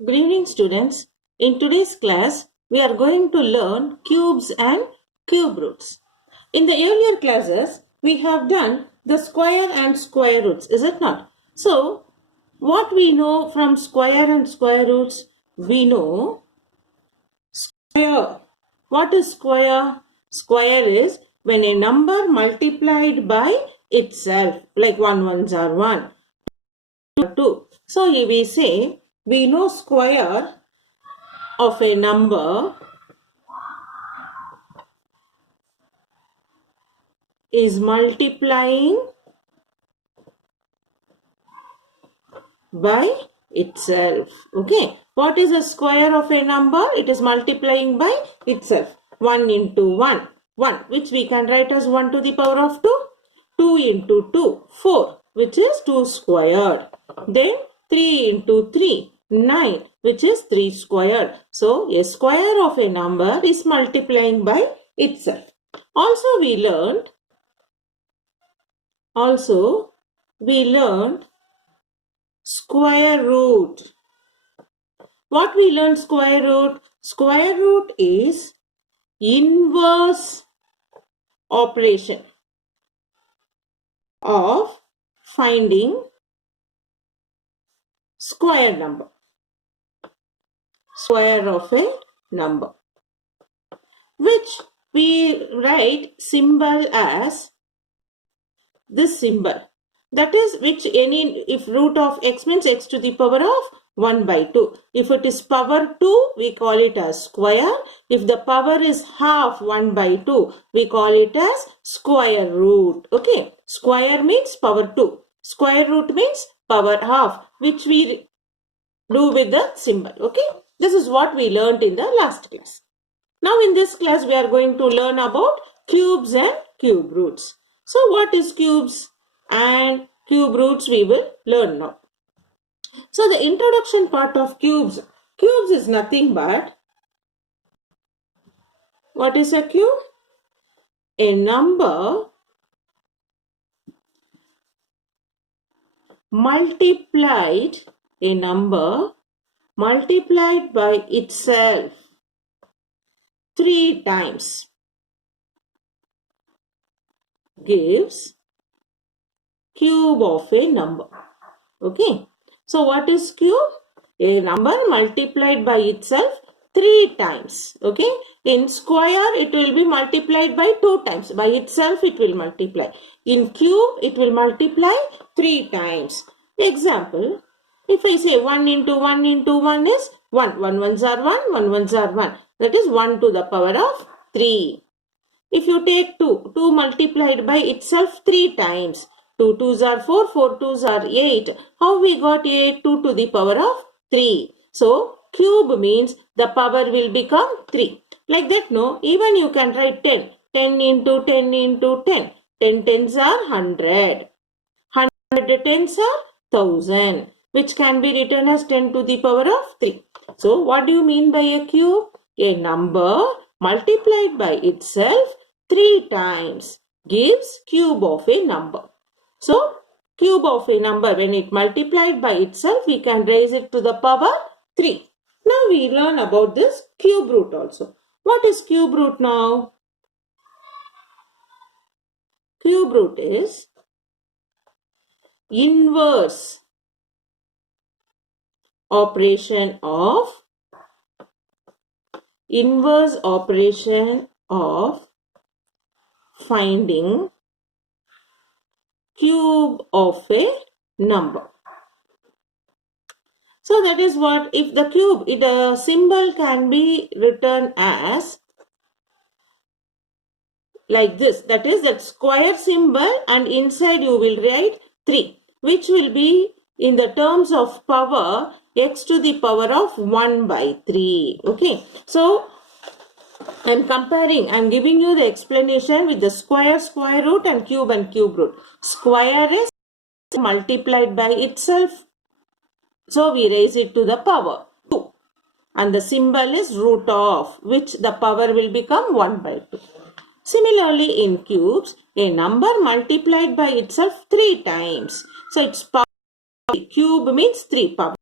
Good evening, students. In today's class, we are going to learn cubes and cube roots. In the earlier classes, we have done the square and square roots, is it not? So, what we know from square and square roots? We know square. What is square? Square is when a number multiplied by itself, like 1 ones are 1, 2. So, we say we know square of a number is multiplying by itself. Okay. What is a square of a number? It is multiplying by itself. 1 into 1. 1 which we can write as 1 to the power of 2. 2 into 2. 4 which is 2 squared. Then 3 into 3. 9 which is 3 squared. So a square of a number is multiplying by itself. Also we learned square root. What we learned square root? Square root is inverse operation of finding square number. Square of a number, which we write symbol as this symbol. That is if root of x means x to the power of 1 by 2. If it is power 2, we call it as square. If the power is half 1 by 2, we call it as square root. Okay. Square means power 2. Square root means power half, which we do with the symbol. Okay. This is what we learned in the last class. Now in this class, we are going to learn about cubes and cube roots. So what is cubes and cube roots we will learn now. So the introduction part of cubes is nothing but, what is a cube? A number multiplied by itself 3 times gives cube of a number. Okay. So what is cube? A number multiplied by itself 3 times. Okay. In square, it will be multiplied by 2 times. By itself, it will multiply. In cube, it will multiply 3 times. Example, if I say 1 into 1 into 1 is 1. 1 ones are 1, 1 ones are 1. That is 1 to the power of 3. If you take 2 multiplied by itself 3 times. 2 twos are 4, 4 twos are 8. How we got 8? 2 to the power of 3. So, cube means the power will become 3. Like that, no? Even you can write 10. 10 into 10 into 10. 10 tens are 100. 100 tens are 1000. Which can be written as 10 to the power of 3. So, what do you mean by a cube? A number multiplied by itself 3 times gives cube of a number. So, cube of a number, when it multiplied by itself, we can raise it to the power 3. Now, we learn about this cube root also. What is cube root now? Cube root is inverse operation of finding cube of a number. So that is what, if the cube, the symbol can be written as like this. That is that square symbol, and inside you will write 3, which will be in the terms of power x to the power of 1 by 3. Okay. So I'm giving you the explanation with the square root and cube root. Square is multiplied by itself. So we raise it to the power 2. And the symbol is root of, which the power will become 1 by 2. Similarly, in cubes, a number multiplied by itself 3 times. So its power, cube means 3 power.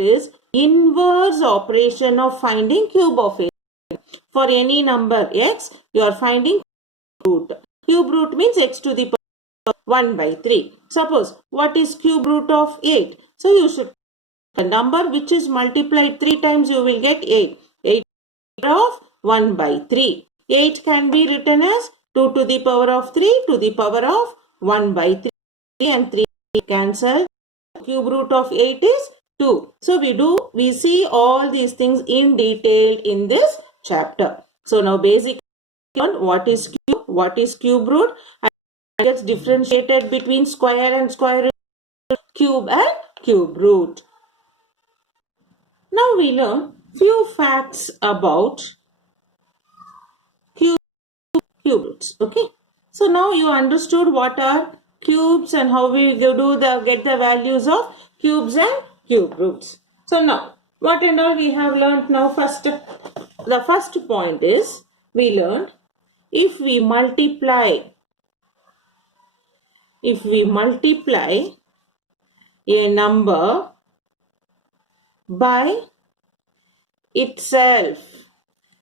is inverse operation of finding cube of a. For any number x, you are finding root. Cube root means x to the power 1 by 3. Suppose, what is cube root of 8? So, you should, the number which is multiplied 3 times, you will get 8. 8 of 1 by 3. 8 can be written as 2 to the power of 3 to the power of 1 by 3. And 3 cancel. Cube root of 8 is 2. So, we see all these things in detail in this chapter. So, now basically, what is cube root, and it gets differentiated between square and square root, cube and cube root. Now we learn few facts about cube roots. Okay. So now you understood what are cubes and how we get the values of cubes and cube roots. So now what and all we have learned now. The first point is we learned if we multiply a number by itself,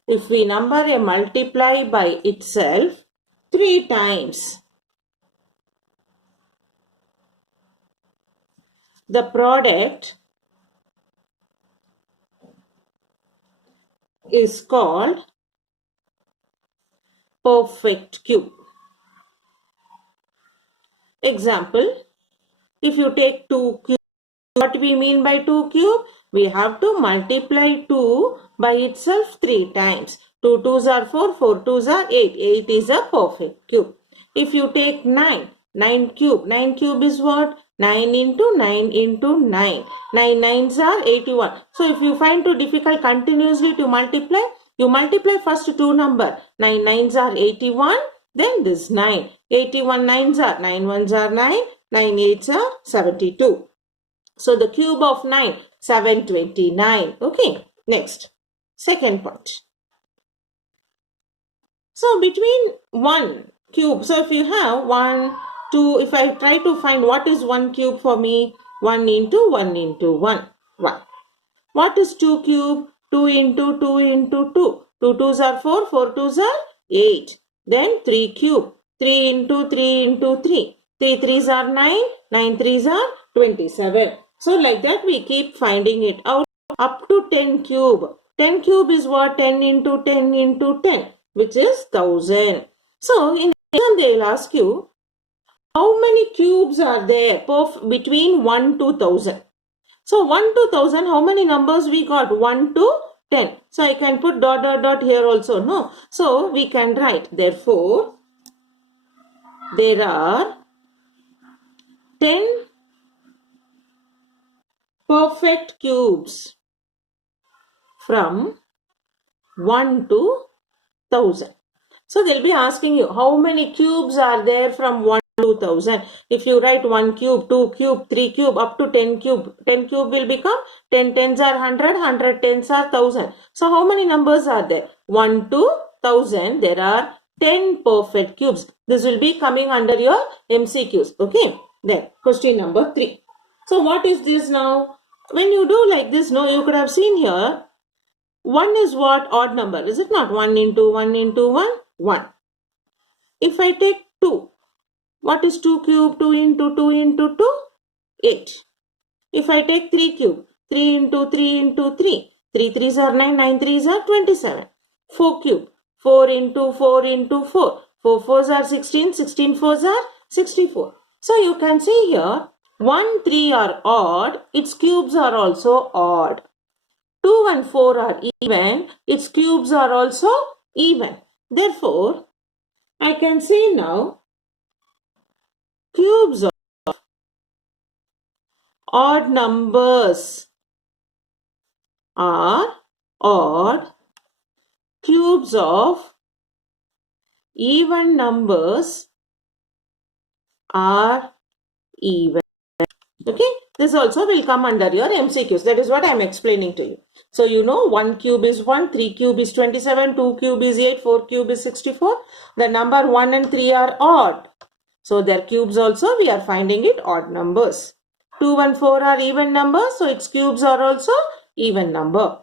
if we multiply by itself 3 times, the product is called perfect cube. Example, if you take 2 cube, what we mean by 2 cube? We have to multiply 2 by itself 3 times. 2 2s are 4, 4 2s are 8. 8 is a perfect cube. If you take 9 cube is what? 9 into 9 into 9. 9 9s are 81. So if you find too difficult continuously to multiply, you multiply first 2 number. 9 9s are 81. Then this 9. 81 9s are 9 1s are 9. 9 8s are 72. So the cube of 9, 729. Okay. Next. Second point. So between 1 cube. So if you have 1, 2. If I try to find what is 1 cube for me. 1 into 1 into 1. 1. What is 2 cube? 2 into 2 into 2. 2 2s are 4. 4 2s are 8. Then 3 cube. 3 into 3 into 3. 3 3s are 9. 9 3s are 27. So like that we keep finding it out up to 10 cube. 10 cube is what? 10 into 10 into 10, which is 1000. So in exam they will ask you, how many cubes are there between 1 to 1000? So 1 to 1000, how many numbers we got? 1 to 10. So I can put dot dot dot here also, no? So we can write, therefore, there are 10 perfect cubes from 1 to 1000. So they'll be asking you, how many cubes are there from 1 to 1000? If you write 1 cube, 2 cube, 3 cube, up to 10 cube, 10 cube will become 10 10s are 100, 100 10s are 1000. So how many numbers are there? 1 to 1000, there are 10 perfect cubes. This will be coming under your MCQs. Okay. Then question number 3. So what is this now? When you do like this, no, you could have seen here, 1 is what? Odd number. Is it not? 1 into 1 into 1, 1. If I take 2, what is 2 cube? 2 into 2 into 2, 8. If I take 3 cube, 3 into 3 into 3, 3 3s are 9, 9 3s are 27. 4 cube, 4 into 4 into 4, 4 4s are 16, 16 4s are 64. So you can see here, 1, 3 are odd, its cubes are also odd. 2 and 4 are even, its cubes are also even. Therefore, I can say now, cubes of odd numbers are odd, cubes of even numbers are even. Okay, this also will come under your MCQs. That is what I am explaining to you. So you know 1 cube is 1, 3 cube is 27, 2 cube is 8, 4 cube is 64. The number 1 and 3 are odd. So their cubes also we are finding it odd numbers. 2 and 4 are even numbers, so its cubes are also even number.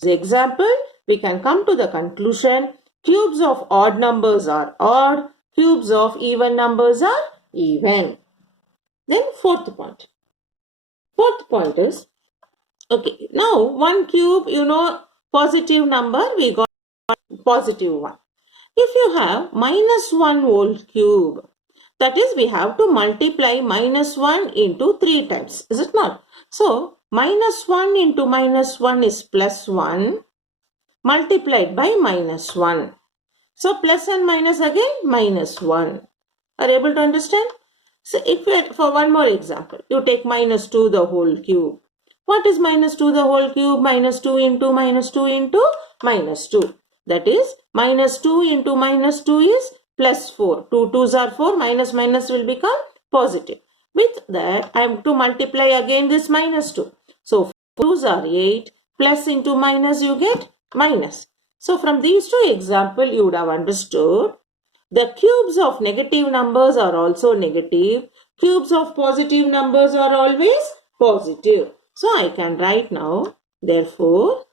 As example, we can come to the conclusion, cubes of odd numbers are odd, cubes of even numbers are even. Then fourth point. Fourth point is, okay, now 1 cube, positive number, we got positive 1. If you have minus 1 whole cube, that is, we have to multiply minus 1 into 3 times, is it not? So, minus 1 into minus 1 is plus 1 multiplied by minus 1. So, plus and minus again, minus 1. Are you able to understand? So, for one more example, you take minus 2 the whole cube. What is minus 2 the whole cube? Minus 2 into minus 2 into minus 2. That is, minus 2 into minus 2 is plus 4. 2 2s are 4, minus minus will become positive. With that, I am to multiply again this minus 2. So, 2s are 8, plus into minus you get minus. So, from these two examples, you would have understood the cubes of negative numbers are also negative. Cubes of positive numbers are always positive. So, I can write now, therefore,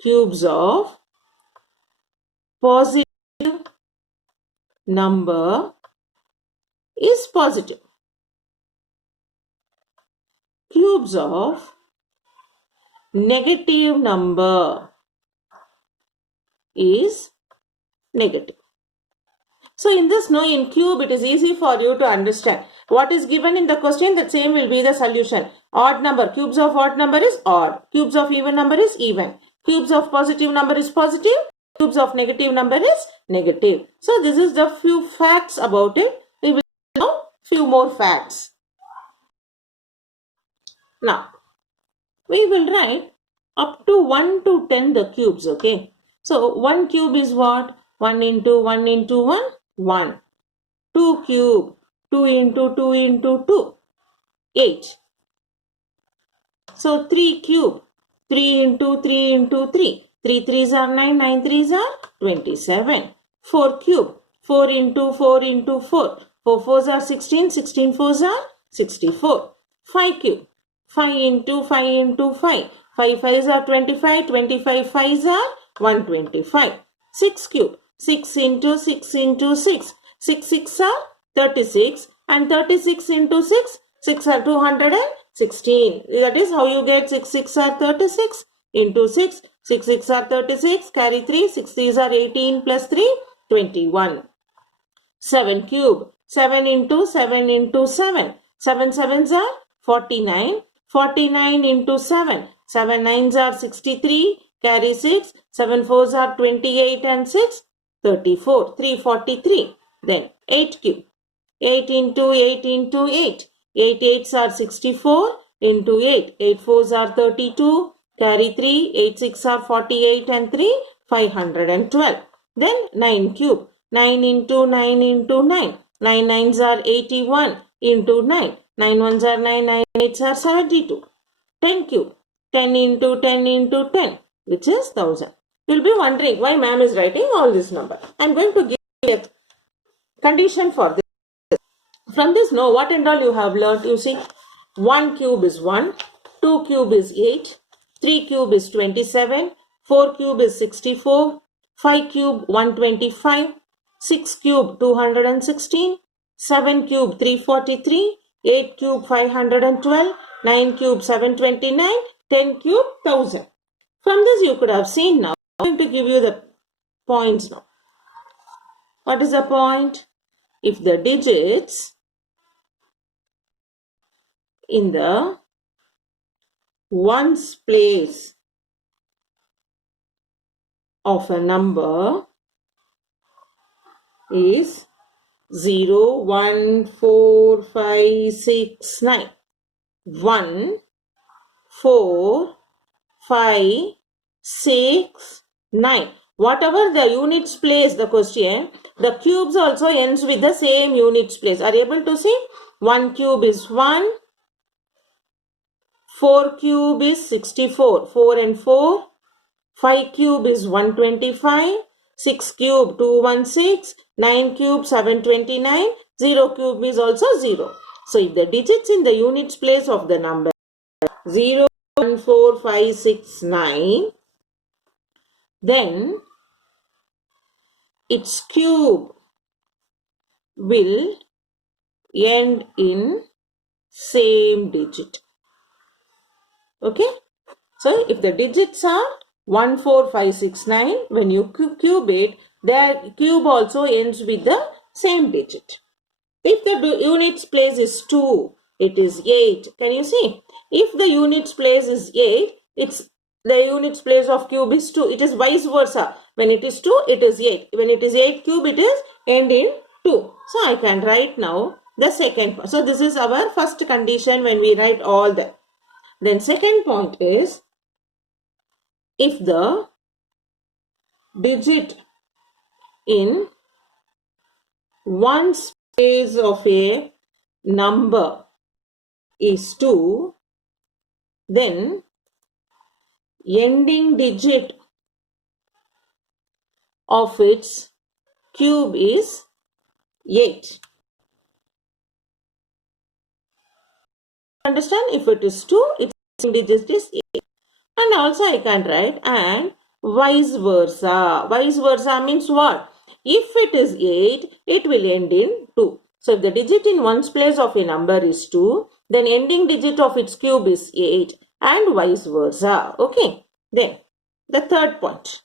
cubes of positive number is positive. Cubes of negative number is negative. So, in this, in cube, it is easy for you to understand. What is given in the question, the same will be the solution. Odd number, cubes of odd number is odd. Cubes of even number is even. Cubes of positive number is positive. Cubes of negative number is negative. So, this is the few facts about it. We will know few more facts. Now, we will write up to 1 to 10 the cubes, okay. So, 1 cube is what? 1 into 1 into 1, 1. 2 cube, 2 into 2 into 2, 8. So, 3 cube, 3 into 3 into 3. 3 3s are 9, 9 3s are 27. 4 cube, 4 into 4 into 4. 4 4s are 16, 16 4s are 64. 5 cube, 5 into 5 into 5. 5 5s are 25, 25 5s are 125. 6 cube, 6 into 6 into 6. 6 6 are 36 and 36 into 6, 6 are 216. That is how you get 6 6 are 36 into 6. 6 6 are 36, carry 3, 6 3s are 18 plus 3, 21. 7 cube, 7 into 7 into 7. 7 7s are 49, 49 into 7. 7 9s are 63, carry 6, 7 4s are 28 and 6, 34, 343. Then 8 cube, 8 into 8 into 8. 8 8s are 64 into 8. 8 4s are 32, carry 3, 8 6 are 48 and 3, 512. Then 9 cube, 9 into 9 into 9. 9 9s are 81 into 9. 9 1s are 9, 9 8s are 72. 10 cube, 10 into 10 into 10, which is 1000. You will be wondering why ma'am is writing all this number. I am going to give you a condition for this. From this, know what and all you have learnt. You see, 1 cube is 1, 2 cube is 8, 3 cube is 27, 4 cube is 64, 5 cube 125, 6 cube 216, 7 cube 343, 8 cube 512, 9 cube 729, 10 cube 1000. From this you could have seen now. I'm going to give you the points now. What is the point? If the digits in the ones place of a number is 0, 1, 4, 5, 6, 9. 1, 4, 5, 6, 9. Whatever the units place the question, the cubes also ends with the same units place. Are you able to see? 1 cube is 1. 4 cube is 64. 4 and 4. 5 cube is 125. 6 cube 216. 9 cube 729. 0 cube is also 0. So if the digits in the units place of the number 0, 1, 4, 5, 6, 9, then its cube will end in same digit. Okay. So if the digits are 1, 4, 5, 6, 9, when you cube it, their cube also ends with the same digit. If the units place is 2, it is 8. Can you see? If the units place is 8, it's the units place of cube is 2. It is vice versa. When it is 2, it is 8. When it is 8 cube, it is end in 2. So I can write now the second. So this is our first condition when we write all the. Then second point is, if the digit in one's place of a number is 2, then ending digit of its cube is 8. Understand? If it is 2, its ending digit is 8. And also I can write and vice versa. Vice versa means what? If it is 8, it will end in 2. So if the digit in one's place of a number is 2, then ending digit of its cube is 8 and vice versa. Okay. Then the third point.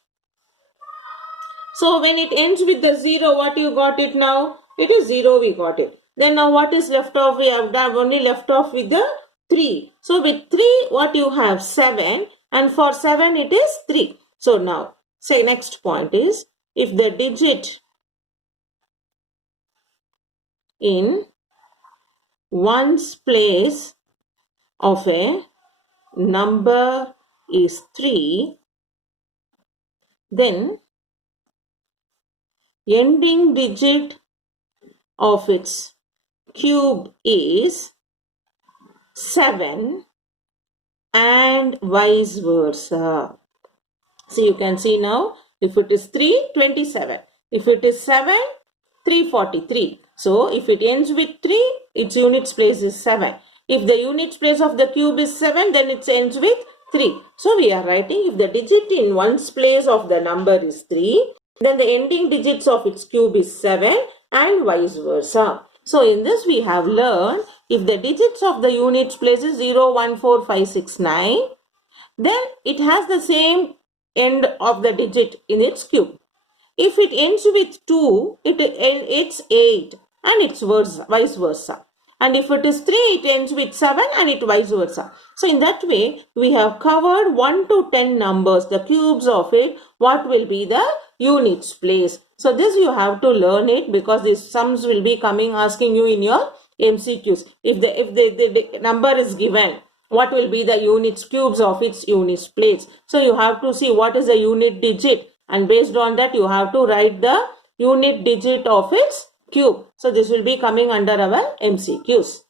So when it ends with the 0, what you got it now? It is 0, we got it. Then now what is left off? We have only left off with the 3. So with 3, what you have? 7. And for 7, it is 3. So now, say next point is, if the digit in one's place of a number is 3, then ending digit of its cube is 7 and vice versa. So you can see now, if it is 3, 27. If it is 7, 343. So if it ends with 3, its units place is 7. If the units place of the cube is 7, then it ends with 3. So we are writing, if the digit in one's place of the number is 3, then the ending digits of its cube is 7 and vice versa. So in this we have learned, if the digits of the units place is 0, 1, 4, 5, 6, 9, then it has the same end of the digit in its cube. If it ends with 2, it's 8 and it's vice versa. And if it is 3, it ends with 7 and it vice versa. So in that way, we have covered 1 to 10 numbers, the cubes of it, what will be the units place. So this you have to learn it, because these sums will be coming asking you in your MCQs. If the number is given, what will be the units, cubes of its units place. So you have to see what is the unit digit, and based on that you have to write the unit digit of its cube. So this will be coming under our MCQs.